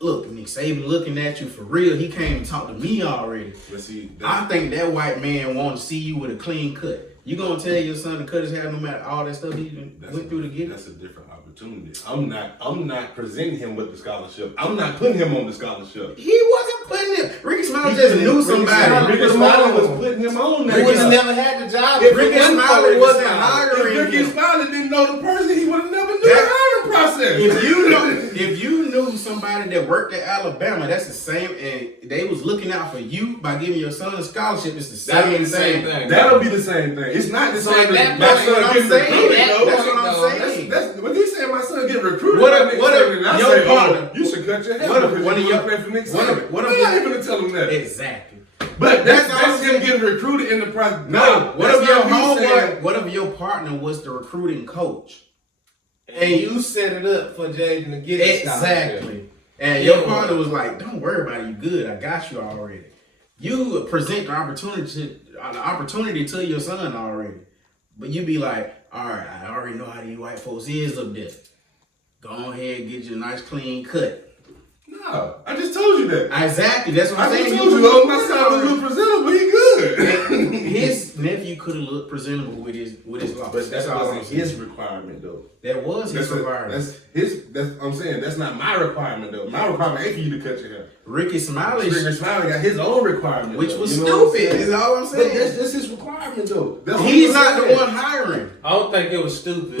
look, Nick Saban looking at you for real. He came and talked to me already. But see, I think that white man wants to see you with a clean cut. You gonna tell your son to cut his hair no matter all that stuff he went through to get it? That's a different opportunity. I'm not presenting him with the scholarship. I'm not putting him on the scholarship. He wasn't putting him. Ricky Smiley just knew somebody. Ricky Smiley was putting him on that. He would have never had the job. If Ricky Smiley wasn't hiring If Ricky him. Smiley didn't know the person, he would have never knew the hiring process. If you knew somebody that worked at Alabama, that's the same, and they was looking out for you by giving your son a scholarship. It's the same thing. That'll be the same thing. It's not the same thing. That's My son what getting I'm saying. recruited, That's though. what I'm saying. That's when he said my son get recruited. What if I your say, partner- you should cut your hair what if because one you of your- want to play for Nick what if- Saban. what if I'm your- not even gonna tell him that. Exactly. But that's all I'm him getting recruited in the process. No, What that's if your not me homeboy? saying- What if your partner was the recruiting coach? And you set it up for Jaden to get it. Exactly. And your partner was like, "Don't worry about it. You good. I got you already." You present the opportunity to your son already, but you be like, "All right, I already know how these white folks is up there. Go ahead and get you a nice clean cut." No, I just told you that. Exactly. That's what I'm I saying. just told you, though, my son was look presentable. He good. His nephew could have looked presentable with his loss. But That's that all I'm wasn't saying. his requirement, though. That was his requirement. That's I'm saying that's not my requirement though. My requirement ain't for you to cut your hair. Ricky Smiley, Ricky Smiley got his own requirement, which though. was You know what I'm stupid. saying? Is all I'm But saying. that's his requirement though. That's what He's I'm not saying. the one hiring. I don't think it was stupid.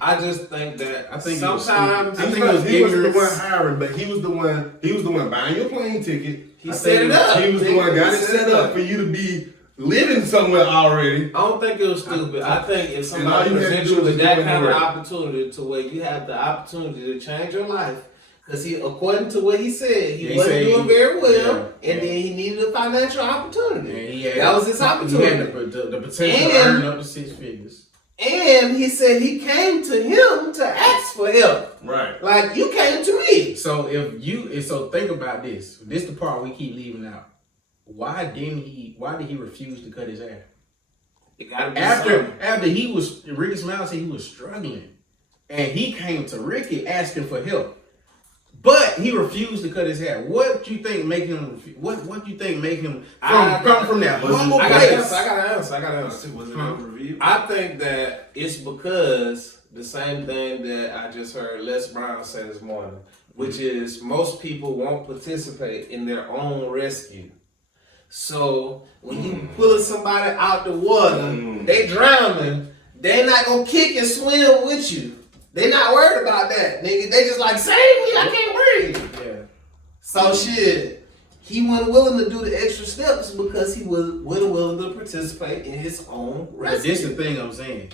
I just think that I think it was sometimes stupid. He was the one hiring, but he was the one buying your plane ticket. he set it up. He was the one got it set up for you to be living somewhere already. I don't think it was stupid. I think if And all somebody you had to presents do you was with go that in kind the of work. opportunity to where you have the opportunity to change your life, because he, according to what he said, he He wasn't said doing very well, yeah. and then he needed a financial opportunity. And he had, that was his opportunity. He had the potential to And- earn up to 6 figures. And he said he came to him to ask for help. Right. Like, you came to me. So so think about this. This the part we keep leaving out. Why did he refuse to cut his hair? It gotta be After something. Ricky Smiley said he was struggling, and he came to Ricky asking for help, but he refused to cut his hair. What you think make him? What you think make him come from that humble I place? gotta answer. Was it a review? I think that it's because the same thing that I just heard Les Brown say this morning, which is most people won't participate in their own rescue. So when you pulling somebody out the water, they drowning, they not gonna kick and swim with you. They not worried about that, nigga. They just like, save me, I can't breathe. Yeah. So shit, he wasn't willing to do the extra steps because he wasn't willing to participate in his own But rescue. this the thing I'm saying.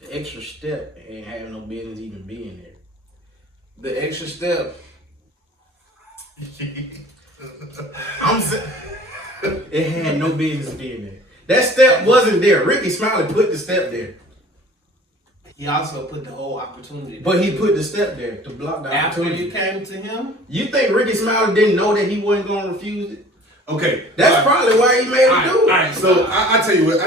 The extra step ain't having no business even being there. The extra step. I'm saying it had no business being there. That step wasn't there. Ricky Smiley put the step there. He also put the whole opportunity. But he put the step there to block the after opportunity. you came to him, You think Ricky Smiley didn't know that he wasn't going to refuse it? Okay. That's all right. probably why he made him do it. All right. So I tell you what.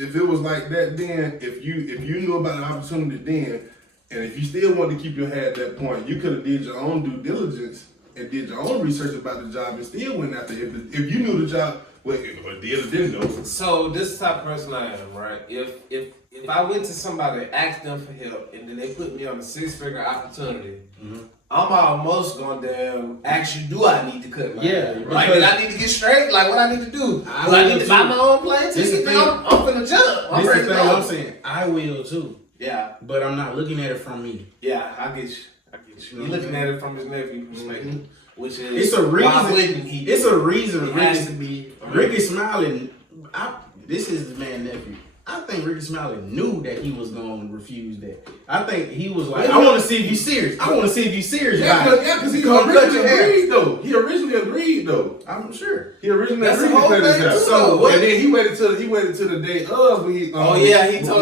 If it was like that, then if you knew about the opportunity then, and if you still wanted to keep your head at that point, you could have did your own due diligence and did your own research about the job and still went after it. If you knew the job, or did or didn't know. so this is the type of person I am, right? If I went to somebody and asked them for help and then they put me on a 6-figure opportunity, I'm almost gonna damn ask you, do I need to cut my hair? Like, because- did I need to get straight? Like, what I need to do? I Do I will need to buy too. my own plane This is ticket? the Man, I'm finna jump. I'm This ready is to the thing go. I'm saying. I will too. Yeah, But I'm not looking at it from me. yeah, I get you. You know You're what looking I'm at it from his nephew perspective, which is It's a reason. why wouldn't he? It's a reason. It has to be. Ricky Smiley. This is the man nephew. I think Ricky Smiley knew that he was going to refuse that. I think he was like, I want to see if you're serious. I want to see if you're serious. Yeah, because he originally agreed, though. He originally agreed, though. I'm sure. He originally That's agreed the whole to cut his thing, hair. too, So, though. and then he waited till the day of when he. He told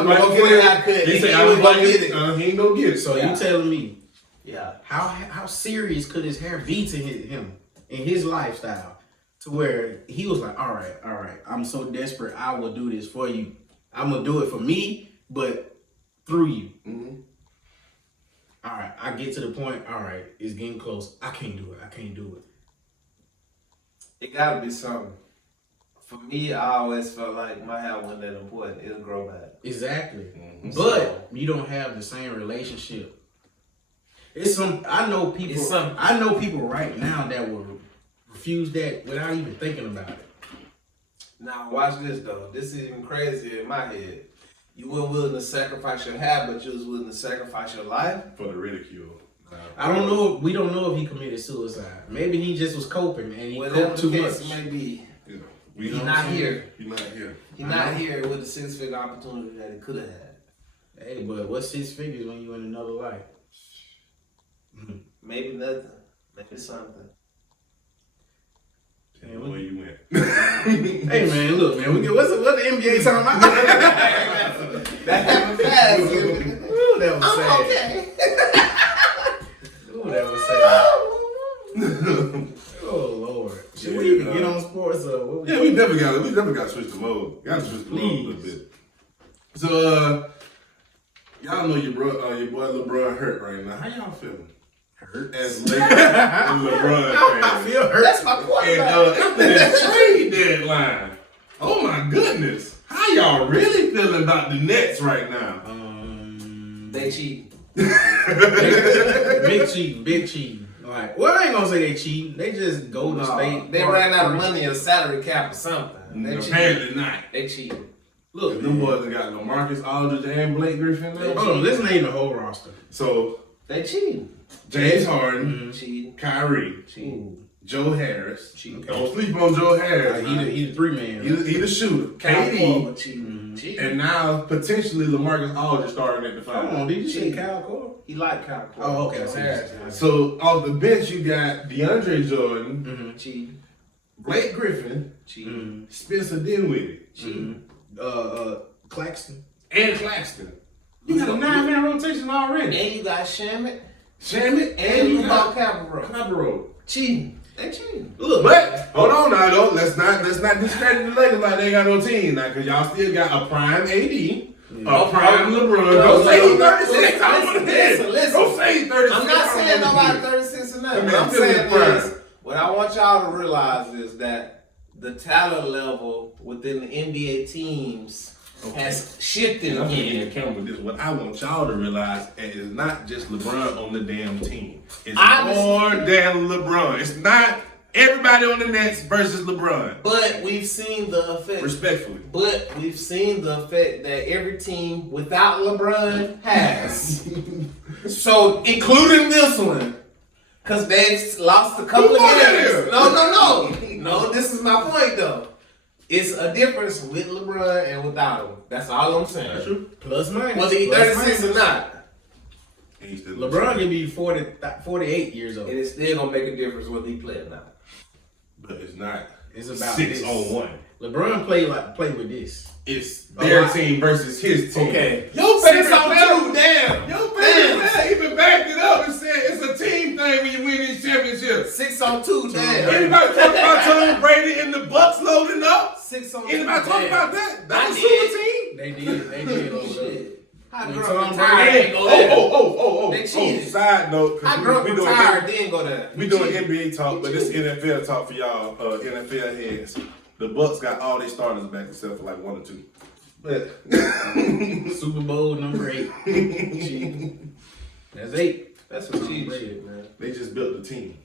him to go get a haircut. He said, He "I was was gonna gonna get get it." He ain't gonna get it. So you telling me, Yeah. how serious could his hair be to him in his lifestyle, to where he was like, all right, I'm so desperate, I will do this for you. I'm gonna do it for me, but through you. Mm-hmm. All right, I get to the point. All right, it's getting close. I can't do it. It gotta be something. For me, I always felt like my hair wasn't that important. It'll grow back. Exactly. Mm-hmm. But you don't have the same relationship. I know people right now that will refuse that without even thinking about it. Now watch this though. This is even crazier in my head. You weren't willing to sacrifice your hair, but you was willing to sacrifice your life For the ridicule. I don't know. We don't know if he committed suicide. Maybe he just was coping and he whatever coped too the much. case may be. You know, He's not here. He's not here. He's not here with the 6-figure opportunity that he could have had. Hey, but what's 6 figures when you in another life? Maybe nothing. Maybe something. And the way you went. Hey man, look man, what the NBA talking about? That happened fast. Ooh, that was sad. Okay. Ooh, that was sad. Oh Lord. Should we even get on sports? Yeah, we never got to switch the mode. Got to switch the mode a little bit. So y'all know your boy LeBron hurt right now. How y'all feeling? Hurt. As Lakers and LeBron I fans. feel hurt. That's my And quarterback. after this trade deadline, oh my goodness, how y'all really feeling about the Nets right now? They cheat. Big cheating. Like, well, I ain't gonna say they cheating. They just Golden State. They ran out of money in salary cap or something. They Apparently not. They cheated. Look, Them boys have got LaMarcus Aldridge and Blake Griffin now. hold on, let's name the whole roster. So They cheated. James Harden, Cheating. Kyrie, Cheating. Joe Harris. Cheating. Don't sleep on Joe Harris. He the 3-man. He the shooter. Kyle KD. Korver cheating. Cheating. And now potentially LaMarcus Aldridge starting at the Hold on, five. did you say Kyle Korver? He liked Kyle Korver. Oh, okay. I Joe see. Harris. So off the bench you got DeAndre Jordan, Cheating. Blake Griffin, Cheating. Spencer Dinwiddie, Cheating. Claxton. and Claxton. You got a 9-man rotation already. And you got Shamit. Shamit And you got got Cabarro. Cabarro. Cheating. They cheating. Look, But hold on now, though. Let's not discredit the Lakers like they ain't got no team now, cause y'all still got a prime AD, a prime LeBron. Don't say he 36. I don't want to hear. Listen. Don't say he 36. I'm not saying nobody 36 or nothing. I mean, What I'm I'm feeling saying prime. is, what I want y'all to realize is that the talent level within the NBA teams has shifted And I'm gonna again. account with this. What I want y'all to realize is not just LeBron on the damn team. It's Honestly. more than LeBron. It's not everybody on the Nets versus LeBron. But we've seen the effect. Respectfully. But we've seen the effect that every team without LeBron has. So, including this one. Because they've lost a couple of Who won that games. year? No, this is my point though. It's a difference with LeBron and without him. That's all I'm saying. That's true. plus minus. Whether he's plus 36 or minus. not, And he's still LeBron can be 48 years old. it is still going to make a difference whether he play or not. But it's not. It's about 6 this. on 1. LeBron play with this. It's their lot. team versus his team. Okay. Your 6 favorite on player, 2, damn. your favorite Damn. player even backed it up and said it's a team thing when you win these championships. 6 on 2, damn. Anybody talk about Tom Brady and the Bucks loading up? 6 on 2. Anybody talk damn. about that? That I was did. super team. They did over there. Shit. How When girl Tom retired Brady- didn't go there? Oh. They cheated. Side note, How because girl we doing retired didn't go there? we doing NBA talk, but this NFL talk for y'all NFL heads. The Bucks got all their starters back except for like 1 or 2. But Super Bowl number 8. That's 8. That's some cheap shit, man. they just built the team.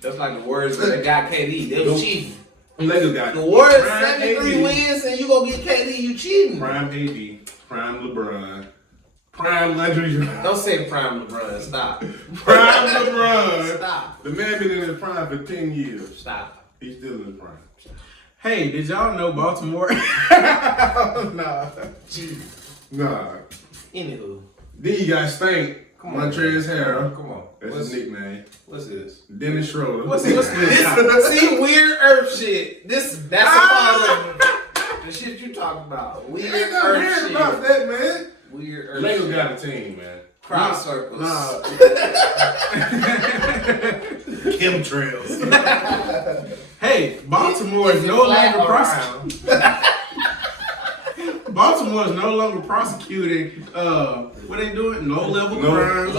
That's like the words when they got KD. They was Nope. cheating. The Lakers got The words Prime 73 AD, wins and you gonna get KD, you cheating. Prime AD, Prime LeBron, Prime Landry, Don't say prime LeBron. Stop. Prime LeBron. Stop. The man been in his prime for 10 years. Stop. He's still in his prime. Hey, did y'all know Baltimore? Nah. Gee. Nah. Anywho. Then you got Stank. Come on. Montrez Harrell. Come on. That's his nickname. What's this? Dennis Schroeder. What's this? See, weird earth shit. That's a part of the shit you talking about. Weird Ain't no earth hearing shit. about that, man. Weird earth Lego shit. got a team, man. Crowd circles. Nah. Chemtrails. Hey, Baltimore is no longer prosecuting. Baltimore is no longer prosecuting. What they doing? Low-level crimes,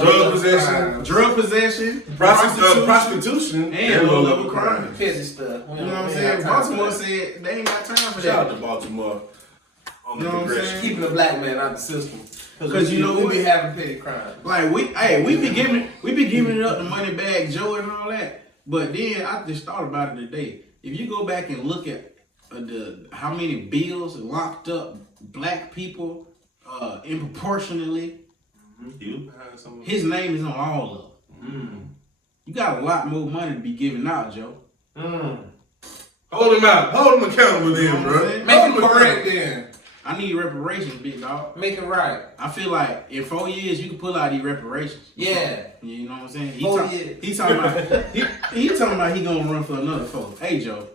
drug possession, prostitution, and low-level crime. Petty stuff. You know what I'm saying? Baltimore said they ain't got time for that. Shout out to Baltimore. On You know the what I'm progression. saying? Keeping the black man out the system. Because you know we what? be having petty crimes. Like we be giving it up to Money Bag Joe and all that. But then I just thought about it today. If you go back and look at how many bills locked up black people disproportionately, his name is on all of them. You got a lot more money to be giving out, Joe. Hold him out. Hold him accountable then, You know what I'm bro. saying? Make it correct then. I need reparations, big dog. Make it right. I feel like in 4 years you can pull out these reparations. Yeah. You know what I'm saying? 4 years. He talking about he gonna run for another 4. Hey Joe,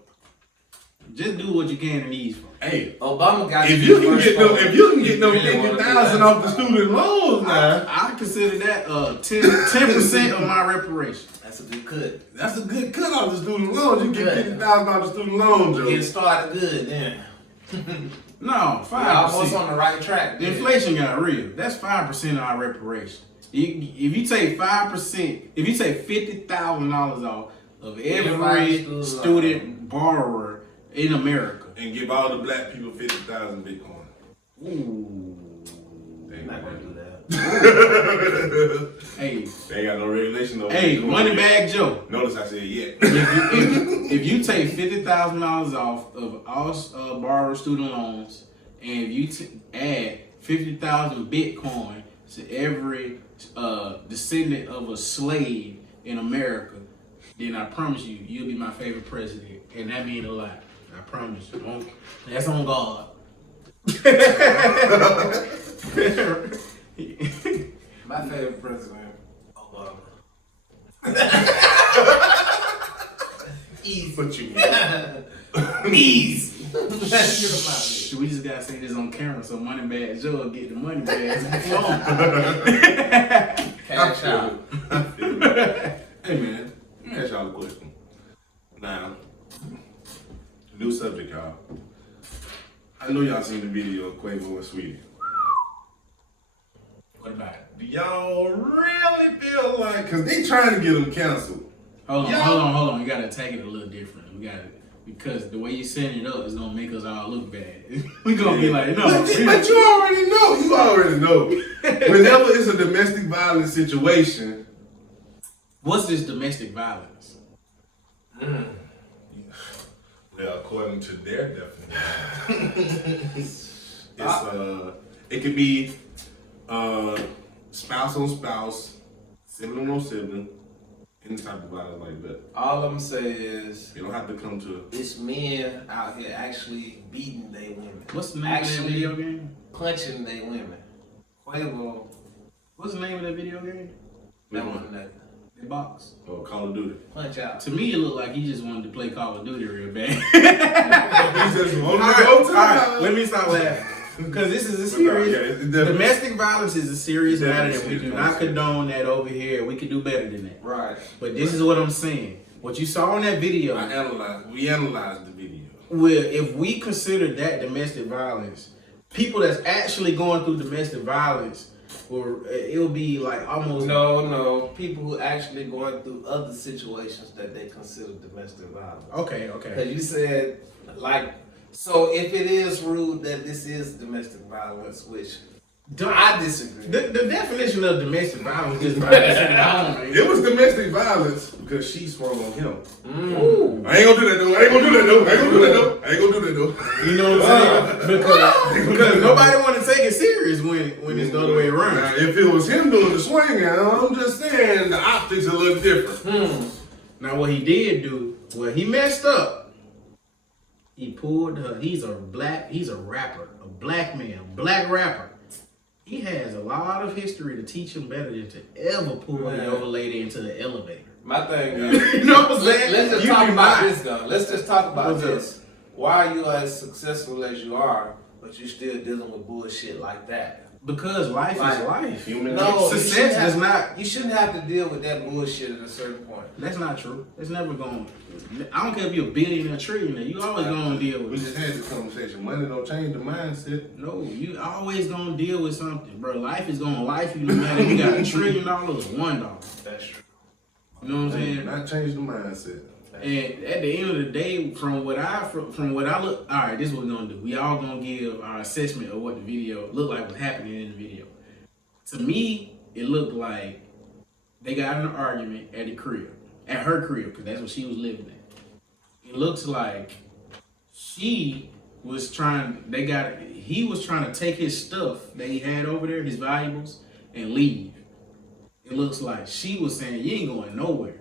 just do what you can in these 4. Hey, Obama got if you can get them 50,000 off the student loans now, I consider that 10% of my reparation. That's a good cut. that's a good cut off the student loans. You get Good. 50,000 off the student loans, Joe. Get started good then. No, We're almost 5%. on the right track. The then. inflation got real. That's 5% of our reparation. If you take 5%, if you take $50,000 off of every student borrower in America. And give all the black people 50,000 Bitcoin. Ooh. We're not gonna do that. Hey, They ain't got no regulation over hey, Bitcoin Money yet. Bag Joe. Notice I said yet. If you take $50,000 off of all borrowed student loans, and if you add 50,000 Bitcoin to every descendant of a slave in America, then I promise you, you'll be my favorite president, and that means a lot. I promise you. That's on God. My favorite president, Obama. Easy. What you mean? Easy. Let's get him out of here. We just gotta say this on camera so Money Bag Joe will get the money bags. Cash out. I feel it. Hey man, let me ask y'all a question. Now, new subject, y'all. I know y'all seen the video of Quavo and Sweetie. What about it? Do y'all really feel like, because they trying to get them canceled? Hold on. You gotta attack it a little different. Because the way you setting it up is gonna make us all look bad. We gonna be like, no. But you already know. You already know. Whenever it's a domestic violence situation, What's this domestic violence? well, according to their definition, it could be spouse on spouse, sibling on sibling, any type of violence like that. All I'm saying is, You don't have to come to. it's men out here actually beating their women. What's the name of that Actually video game? punching their women. Quavo, What's the name of that video game? that wasn't nothing. The box. Oh, Call of Duty. Punch out. To me, it looked like he just wanted to play Call of Duty real bad. He just wanted to go to Alright, let me stop laughing. Because this is a serious. Domestic violence is a serious matter that we do not condone that over here. We could do better than that. Right. But this is what I'm saying. What you saw in that video, We analyzed the video. well, if we consider that domestic violence, people that's actually going through domestic violence, or it'll be like almost No. People who actually going through other situations that they consider domestic violence. Okay. Because you said, like, so if it is rude that this is domestic violence, which I disagree. The definition of domestic violence is violence in the home. It was domestic violence because she swung on him. Ooh. I ain't gonna do that though. You know what I'm saying? Because nobody want to take it serious when it's the other way around. Now, if it was him doing the swinging, I'm just saying the optics are a little different. Now what he did do, well, he messed up. He pulled her. He's a rapper, a black man, black rapper. He has a lot of history to teach him better than to ever pull the old lady into the elevator. My thing is, you know what I'm saying? Let's just talk about this though. Let's just talk about this. Why are you as successful as you are, but you still dealing with bullshit like that? Because life is life. No, success does not. You shouldn't have to deal with that bullshit at a certain point. That's not true. It's never going. I don't care if you're a billionaire, trillionaire. You always gonna deal with. We just had this conversation. Money don't change the mindset. No, you always gonna deal with something, bro. Life is gonna life you no matter if you got $1 trillion or $1. That's true. You know what I'm saying? Not change the mindset. And at the end of the day, from what I look, all right, this is what we're gonna do. We all gonna give our assessment of what the video looked like, what's happening in the video. To me, it looked like they got in an argument at her crib, because that's what she was living in. It looks like he was trying to take his stuff that he had over there, his valuables, and leave. It looks like she was saying, you ain't going nowhere.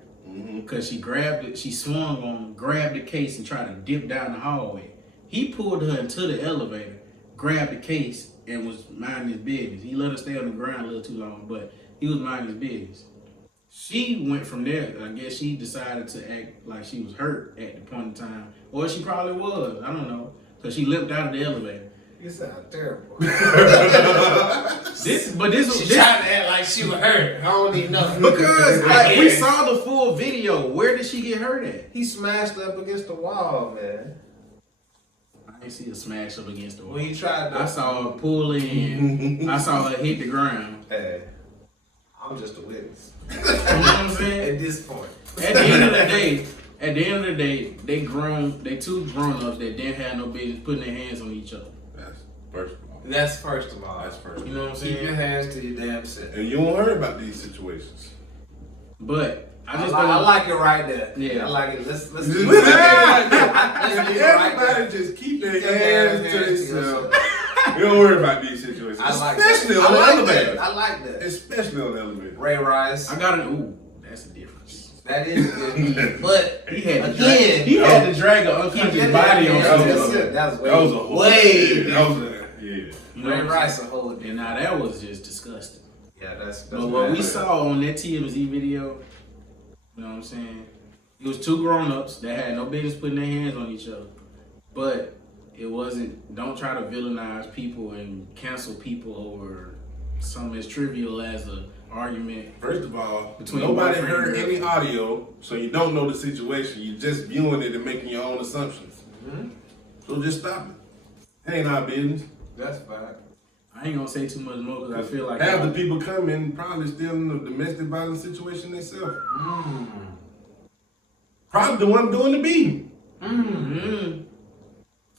Because she grabbed it, she swung on, grabbed the case and tried to dip down the hallway. He pulled her into the elevator, grabbed the case, and was minding his business. He let her stay on the ground a little too long, but he was minding his business. She went from there. I guess she decided to act like she was hurt at the point in time. Or she probably was. I don't know. Because she limped out of the elevator. You sound terrible. She tried to act like she was hurt. I don't even know. Because like, we saw the full video. Where did she get hurt at? He smashed up against the wall, man. I didn't see her smash up against the wall. When he tried to... I saw her pull in. I saw her hit the ground. Hey, I'm just a witness. You know what I'm saying? At this point. At the end of the day, they two grown-ups that didn't have no business putting their hands on each other. That's first of all. You know what I'm saying? Keep your hands to your damn self. And you won't hear about these situations. But I like it right there. Yeah. I like it. Let's Let's leave it right there. Everybody just keep their hands to themselves. You don't worry about these situations. Especially on the elevator. I like that. Especially on the elevator. Ray Rice. I got an that's a difference. That is good. But he had again, to drag an unconscious body on something. That was yeah. Ray Rice a whole different. And now that was just disgusting. Yeah, that's but what we saw on that TMZ video, you know what I'm saying? It was two grown-ups that had no business putting their hands on each other. But it wasn't, don't try to villainize people and cancel people over something as trivial as an argument. First of all, nobody heard any audio, so you don't know the situation. You're just viewing it and making your own assumptions. So just stop it. It ain't our business. That's fine. I ain't gonna say too much more because I feel like half the people coming probably still in a domestic violence situation themselves. Probably the one doing the beating.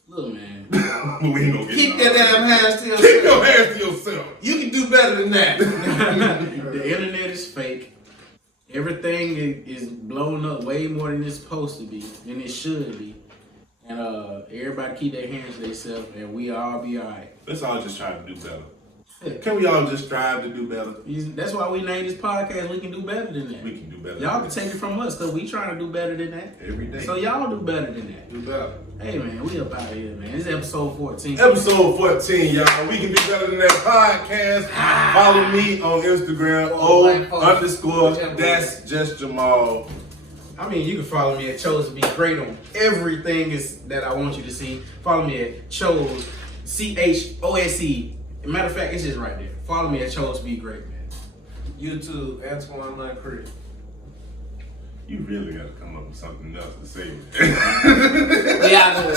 Look, man. We ain't gonna get Keep your damn hands to yourself. Keep your hands to yourself. You can do better than that. The internet is fake. Everything is blown up way more than it's supposed to be, than it should be. And everybody keep their hands to themselves, and we all be all right. Let's all just try to do better. Can we all just strive to do better? That's why we named this podcast, We Can Do Better Than That. We can do better. Y'all can take it from us, because we trying to do better than that. Every day. So y'all do better than that. Do better. Hey, man, we up out here, man. This is episode 14. Episode 14, y'all. We Can Do Better Than That podcast. Follow me on Instagram, that's just Jamal. I mean, you can follow me at Chose to Be Great on everything that I want you to see. Follow me at Chose, CHOSE. Matter of fact, it's just right there. Follow me at Chose to Be Great, man. YouTube, Antoine Creek. You really got to come up with something else to say. Yeah, I know.